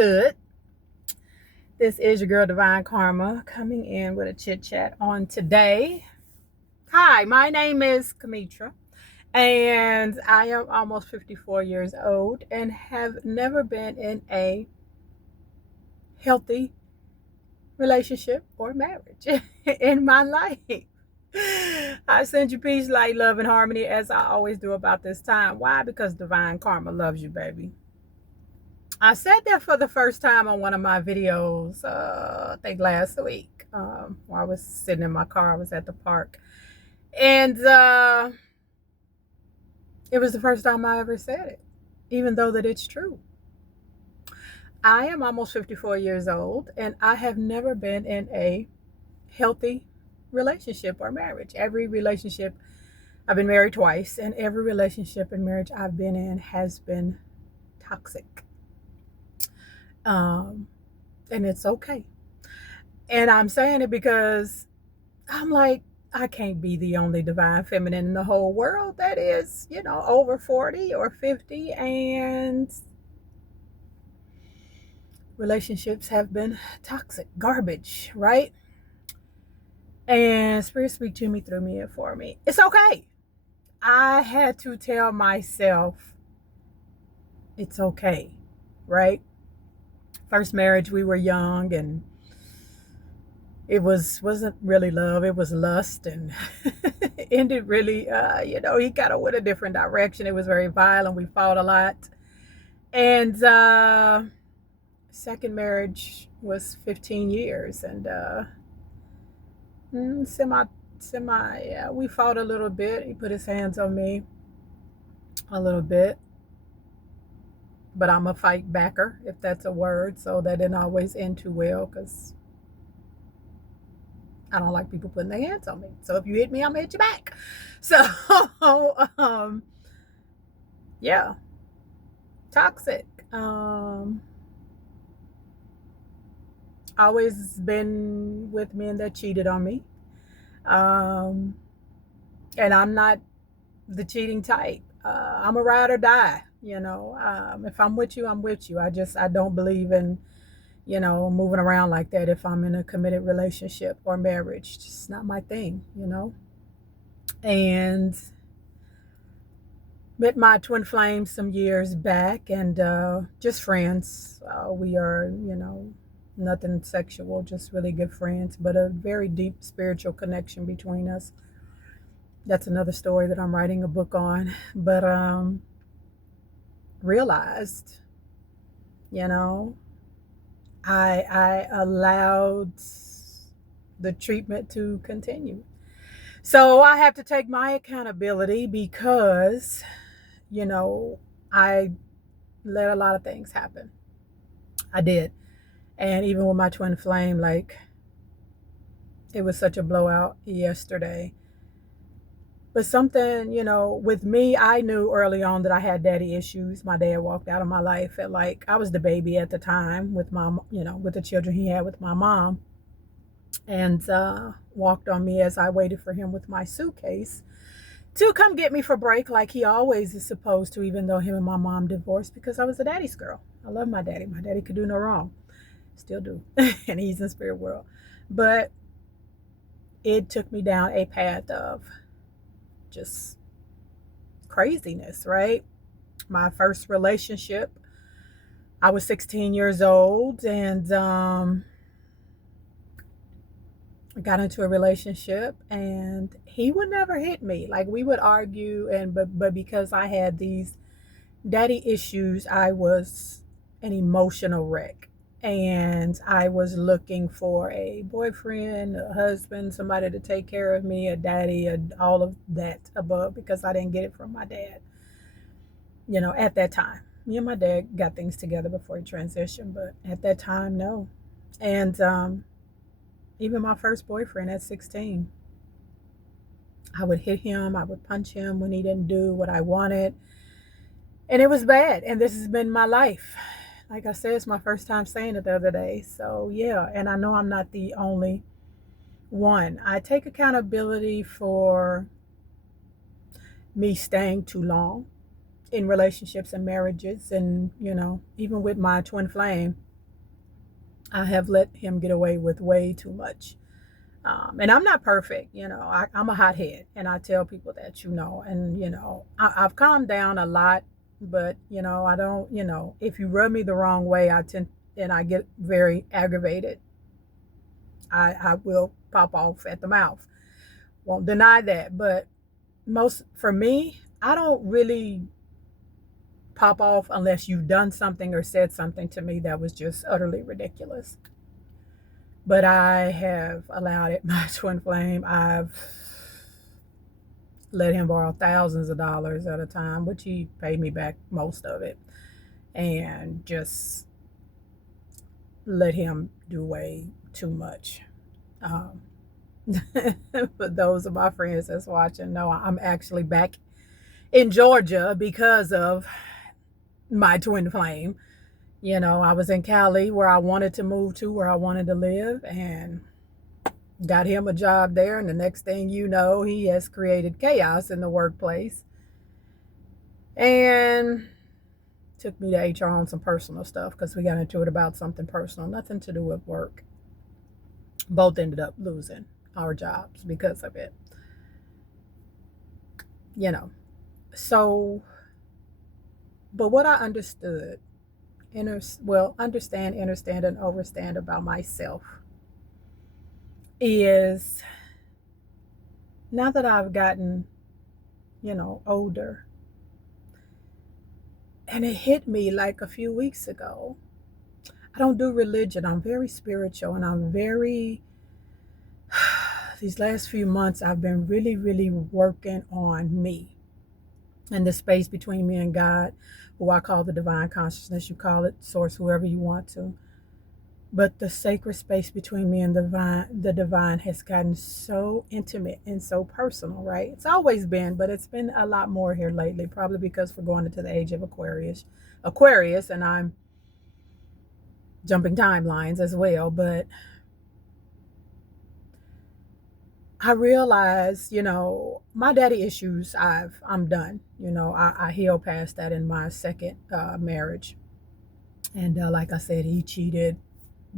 Good. This is your girl Divine Karma coming in with a chit chat on today. Hi, my name is Kamitra, and I am almost 54 years old and have never been in a healthy relationship or marriage in my life. I send you peace, light, love, and harmony as I always do about this time. Why? Because Divine Karma loves you, baby. I said that for the first time on one of my videos, I think last week, while I was sitting in my car. I was at the park. And it was the first time I ever said it, even though that it's true. I am almost 54 years old, and I have never been in a healthy relationship or marriage. Every relationship, I've been married twice, and every relationship and marriage I've been in has been toxic. And it's okay. And I'm saying it because I'm like, I can't be the only divine feminine in the whole world that is, over 40 or 50, and relationships have been toxic, garbage, right? And Spirit speak to me, through me, and for me. It's okay. I had to tell myself it's okay, right? First marriage, we were young, and it wasn't really love, it was lust, and ended really he kind of went a different direction. It was very violent, we fought a lot. And second marriage was 15 years, and we fought a little bit. He put his hands on me a little bit, but I'm a fight backer, if that's a word, so that didn't always end too well, because I don't like people putting their hands on me. So if you hit me, I'm gonna hit you back. So, yeah, toxic. Always been with men that cheated on me. And I'm not the cheating type. I'm a ride or die. If I'm with you, I'm with you. I don't believe in moving around like that if I'm in a committed relationship or marriage. It's just not my thing. And met my twin flame some years back, and just friends. We are, nothing sexual, just really good friends, but a very deep spiritual connection between us. That's another story that I'm writing a book on. But realized, you know, I allowed the treatment to continue. So I have to take my accountability because, I let a lot of things happen. I did. And even with my twin flame, like, it was such a blowout yesterday. But something, with me, I knew early on that I had daddy issues. My dad walked out of my life at, like, I was the baby at the time with with the children he had with my mom, and walked on me as I waited for him with my suitcase to come get me for break, like he always is supposed to, even though him and my mom divorced, because I was a daddy's girl. I love my daddy. My daddy could do no wrong. Still do. And he's in spirit world. But it took me down a path of just craziness, right? My first relationship, I was 16 years old, and I got into a relationship, and he would never hit me. Like, we would argue, and but because I had these daddy issues, I was an emotional wreck. And I was looking for a boyfriend, a husband, somebody to take care of me, a daddy, all of that above, because I didn't get it from my dad, at that time. Me and my dad got things together before he transitioned, but at that time, no. And even my first boyfriend at 16, I would hit him, I would punch him when he didn't do what I wanted. And it was bad. And this has been my life. Like I said, it's my first time saying it the other day. So, yeah. And I know I'm not the only one. I take accountability for me staying too long in relationships and marriages. And, even with my twin flame, I have let him get away with way too much. And I'm not perfect, I'm a hothead, and I tell people that, and, I've calmed down a lot, but, I don't, if you rub me the wrong way, and I get very aggravated. I will pop off at the mouth. Won't deny that. But for me, I don't really pop off unless you've done something or said something to me that was just utterly ridiculous. But I have allowed it. My twin flame, I've let him borrow thousands of dollars at a time, which he paid me back most of it, and just let him do way too much. Um, but those of my friends that's watching know I'm actually back in Georgia because of my twin flame. I was in Cali, where I wanted to move to, where I wanted to live, and got him a job there. And the next thing you know, he has created chaos in the workplace and took me to HR on some personal stuff, because we got into it about something personal, nothing to do with work. Both ended up losing our jobs because of it. So, but what I understand, understand, and overstand about myself is, now that I've gotten, older, and it hit me like a few weeks ago. I don't do religion. I'm very spiritual, and these last few months, I've been really, really working on me and the space between me and God, who I call the divine consciousness. You call it source, whoever you want to. But the sacred space between me and the divine has gotten so intimate and so personal, right? It's always been, but it's been a lot more here lately, probably because we're going into the age of Aquarius, and I'm jumping timelines as well. But I realized, my daddy issues, I'm done. I healed past that in my second marriage. And like I said, he cheated,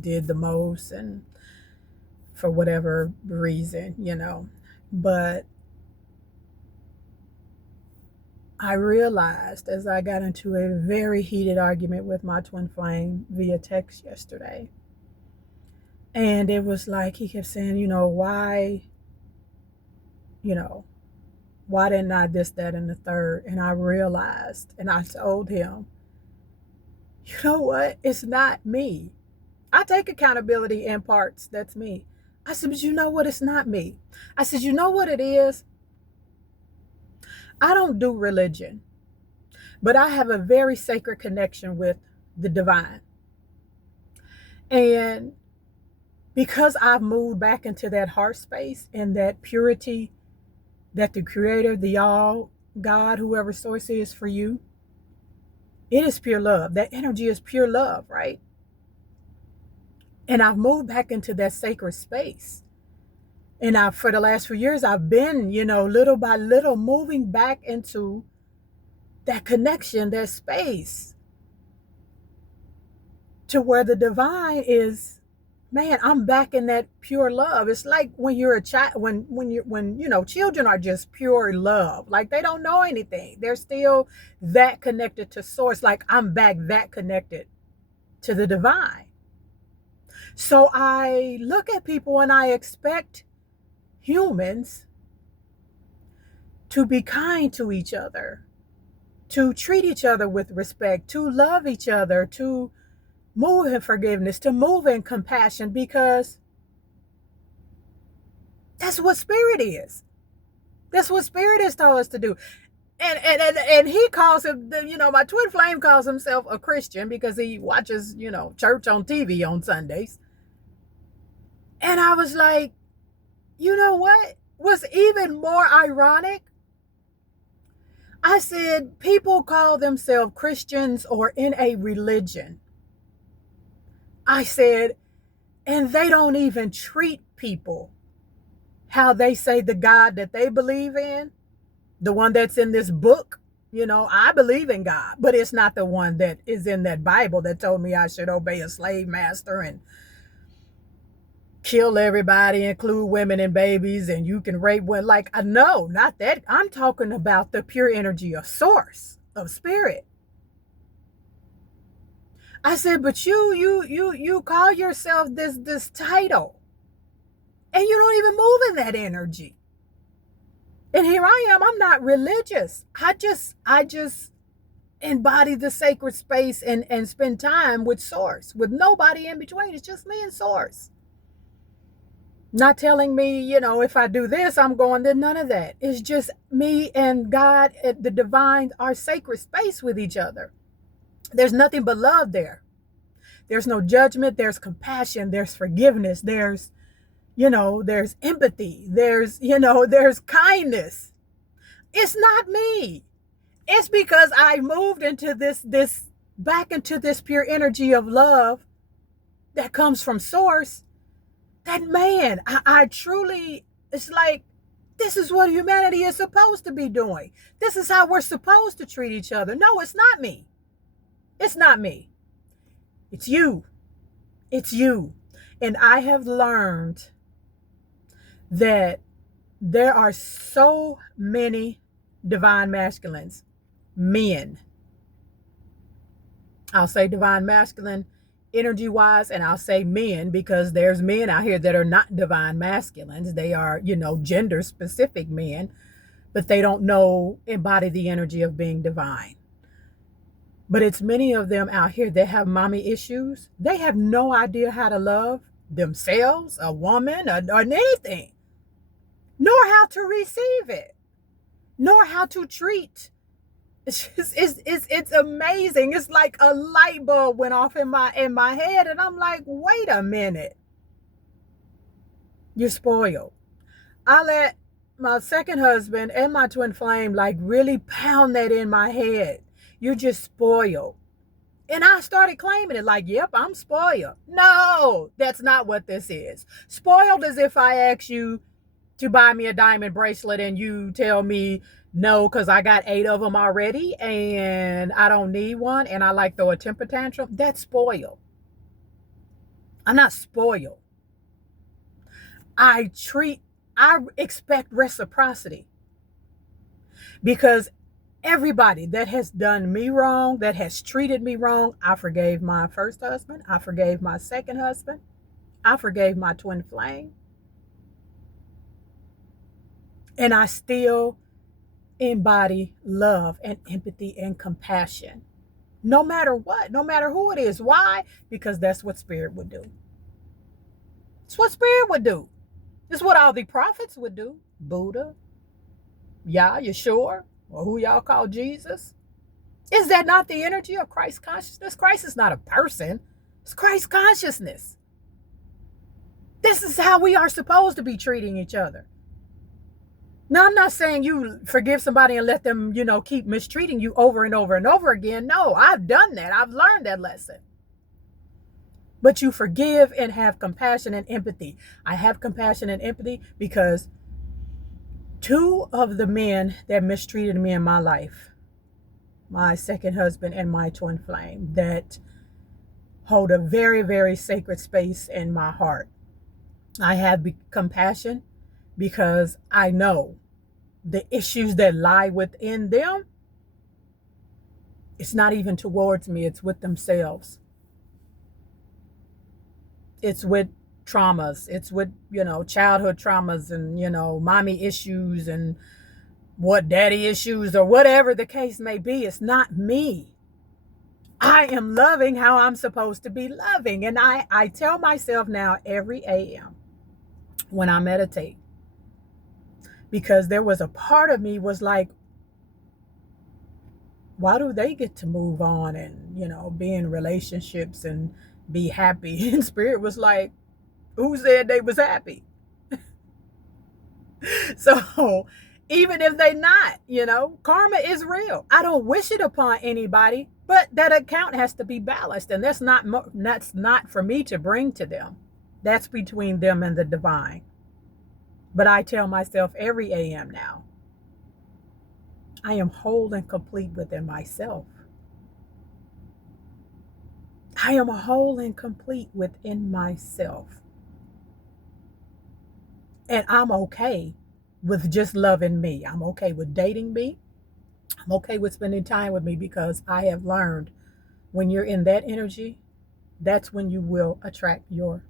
did the most, and for whatever reason, But I realized, as I got into a very heated argument with my twin flame via text yesterday, and it was like he kept saying, why didn't I this, that, and the third? And I realized, and I told him, you know what? It's not me. I take accountability in parts. That's me. I said, but you know what? It's not me. I said, you know what it is? I don't do religion, but I have a very sacred connection with the divine. And because I've moved back into that heart space and that purity that the creator, the all, God, whoever source is for you, it is pure love. That energy is pure love, right? And I've moved back into that sacred space. And for the last few years, I've been, little by little moving back into that connection, that space, to where the divine is, man, I'm back in that pure love. It's like when you're a child, when children are just pure love, like they don't know anything. They're still that connected to source. Like I'm back that connected to the divine. So I look at people and I expect humans to be kind to each other, to treat each other with respect, to love each other, to move in forgiveness, to move in compassion, because that's what spirit is. That's what spirit has told us to do. And he calls him, my twin flame calls himself a Christian because he watches, church on TV on Sundays. And I was like, you know what? What's even more ironic? I said, people call themselves Christians or in a religion. I said, and they don't even treat people how they say the God that they believe in, the one that's in this book, I believe in God, but it's not the one that is in that Bible that told me I should obey a slave master and kill everybody, include women and babies, and you can rape one. Like, no, not that. I'm talking about the pure energy of source, of spirit. I said, but you call yourself this title, and you don't even move in that energy. And here I am. I'm not religious. I just embody the sacred space and spend time with source, with nobody in between. It's just me and source. Not telling me, if I do this, I'm going to none of that. It's just me and God, the divine, our sacred space with each other. There's nothing but love there. There's no judgment. There's compassion. There's forgiveness. There's empathy. There's kindness. It's not me. It's because I moved into back into this pure energy of love that comes from source. That, man, I truly, it's like, this is what humanity is supposed to be doing. This is how we're supposed to treat each other. No, it's not me. It's not me. It's you. It's you. And I have learned that there are so many divine masculines, men. I'll say divine masculine energy wise, and I'll say men because there's men out here that are not divine masculines. They are, gender specific men, but they don't embody the energy of being divine. But it's many of them out here that have mommy issues. They have no idea how to love themselves, a woman, or anything, nor how to receive it, nor how to treat. It's amazing. It's like a light bulb went off in my head, and I'm like, wait a minute. You're spoiled. I let my second husband and my twin flame really pound that in my head. You're just spoiled. And I started claiming it yep, I'm spoiled. No, that's not what this is. Spoiled is if I ask you to buy me a diamond bracelet and you tell me no, because I got 8 of them already and I don't need one, and I throw a temper tantrum. That's spoiled. I'm not spoiled. I expect reciprocity, because everybody that has done me wrong, that has treated me wrong, I forgave my first husband. I forgave my second husband. I forgave my twin flame. And I still embody love and empathy and compassion, no matter what, no matter who it is. Why? Because that's what spirit would do. It's what spirit would do. It's what all the prophets would do. Buddha, Yah, Yeshua, or who y'all call Jesus. Is that not the energy of Christ consciousness? Christ is not a person. It's Christ consciousness. This is how we are supposed to be treating each other. Now, I'm not saying you forgive somebody and let them, keep mistreating you over and over and over again. No, I've done that. I've learned that lesson. But you forgive and have compassion and empathy. I have compassion and empathy because 2 of the men that mistreated me in my life, my second husband and my twin flame, that hold a very, very sacred space in my heart, I have compassion because I know the issues that lie within them. It's not even towards me. It's with themselves. It's with traumas. It's with, childhood traumas and, mommy issues and what daddy issues or whatever the case may be. It's not me. I am loving how I'm supposed to be loving. And I tell myself now every AM when I meditate, because there was a part of me was like, why do they get to move on and, be in relationships and be happy? And spirit was like, who said they was happy? So even if they not, karma is real. I don't wish it upon anybody, but that account has to be balanced. And that's not for me to bring to them. That's between them and the divine. But I tell myself every AM now, I am whole and complete within myself. I am whole and complete within myself. And I'm okay with just loving me. I'm okay with dating me. I'm okay with spending time with me because I have learned when you're in that energy, that's when you will attract your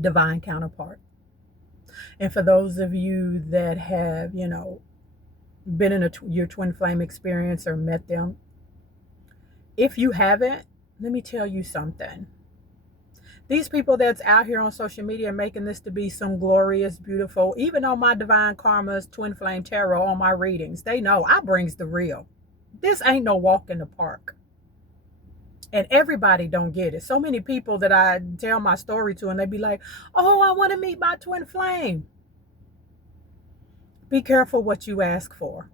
divine counterpart. And for those of you that have, been in your twin flame experience or met them, if you haven't, let me tell you something. These people that's out here on social media making this to be some glorious, beautiful, even on my Divine Karma's Twin Flame Tarot on my readings, they know I brings the real. This ain't no walk in the park. And everybody don't get it. So many people that I tell my story to and they be like, oh, I want to meet my twin flame. Be careful what you ask for.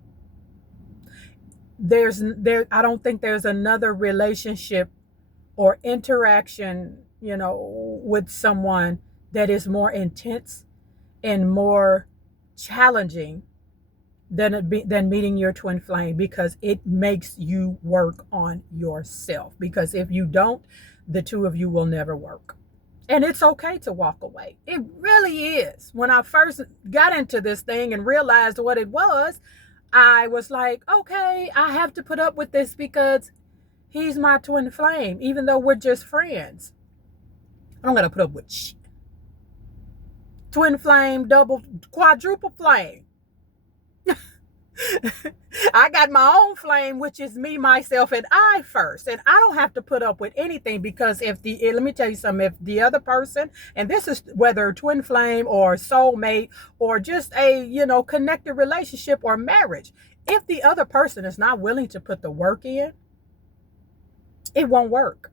I don't think there's another relationship or interaction, with someone that is more intense and more challenging than meeting your twin flame, because it makes you work on yourself. Because if you don't, the two of you will never work. And it's okay to walk away. It really is. When I first got into this thing and realized what it was, I was like, okay, I have to put up with this because he's my twin flame, even though we're just friends. I don't gotta put up with shit. Twin flame, double, quadruple flame. I got my own flame, which is me, myself, and I first. And I don't have to put up with anything, because let me tell you something, if the other person, and this is whether twin flame or soulmate or just a, connected relationship or marriage, if the other person is not willing to put the work in, it won't work.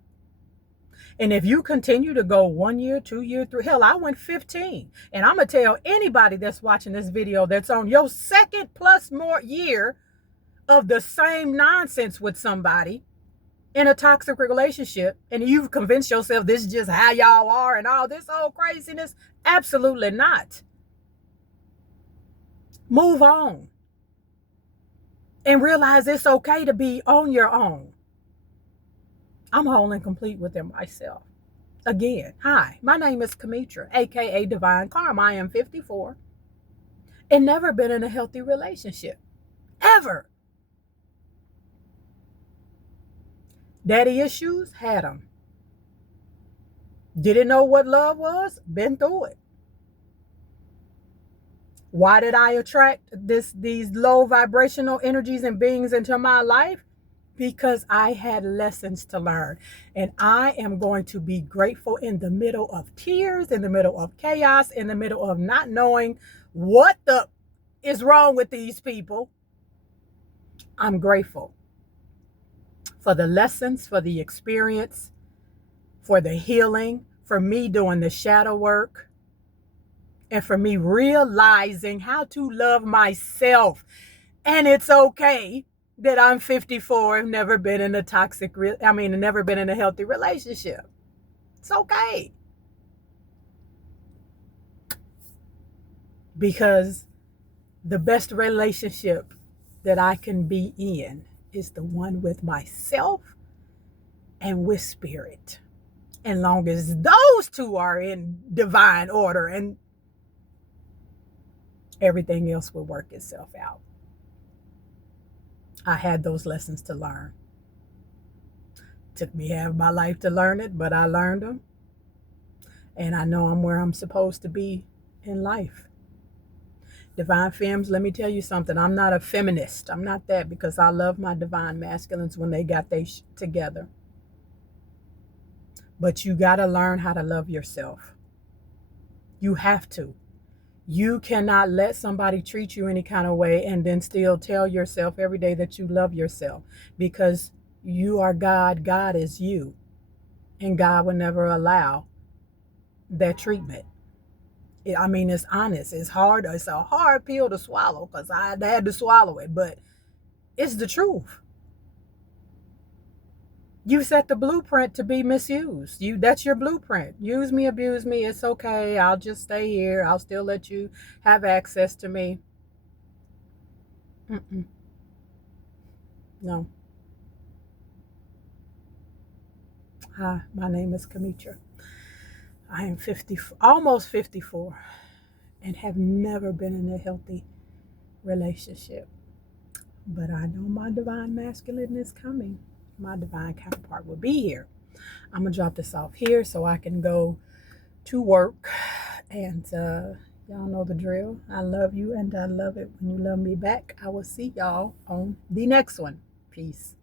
And if you continue to go 1 year, 2 years, 3, hell, I went 15. And I'm going to tell anybody that's watching this video that's on your second plus more year of the same nonsense with somebody in a toxic relationship, and you've convinced yourself this is just how y'all are and all this old craziness, absolutely not. Move on. And realize it's okay to be on your own. I'm whole and complete within myself. Again, hi, my name is Kamitra, aka Divine Karma. I am 54 and never been in a healthy relationship. Ever. Daddy issues, had them. Didn't know what love was, been through it. Why did I attract these low vibrational energies and beings into my life? Because I had lessons to learn. And I am going to be grateful in the middle of tears, in the middle of chaos, in the middle of not knowing what the is wrong with these people. I'm grateful for the lessons, for the experience, for the healing, for me doing the shadow work, and for me realizing how to love myself. And it's okay that I'm 54 and never been in a never been in a healthy relationship. It's okay. Because the best relationship that I can be in is the one with myself and with spirit. And long as those two are in divine order, and everything else will work itself out. I had those lessons to learn. Took me half my life to learn it, but I learned them. And I know I'm where I'm supposed to be in life. Divine femmes, let me tell you something. I'm not a feminist. I'm not that, because I love my divine masculines when they got their together. But you got to learn how to love yourself. You have to. You cannot let somebody treat you any kind of way and then still tell yourself every day that you love yourself, because you are God. God is you. And God will never allow that treatment. It's honest. It's hard. It's a hard pill to swallow, because I had to swallow it, but it's the truth. You set the blueprint to be misused. That's your blueprint. Use me, abuse me. It's okay. I'll just stay here. I'll still let you have access to me. Mm-mm. No. Hi, my name is Kamitra. I am 50, almost 54, and have never been in a healthy relationship. But I know my divine masculine is coming. My divine counterpart will be here. I'm going to drop this off here so I can go to work. And y'all know the drill. I love you and I love it when you love me back. I will see y'all on the next one. Peace.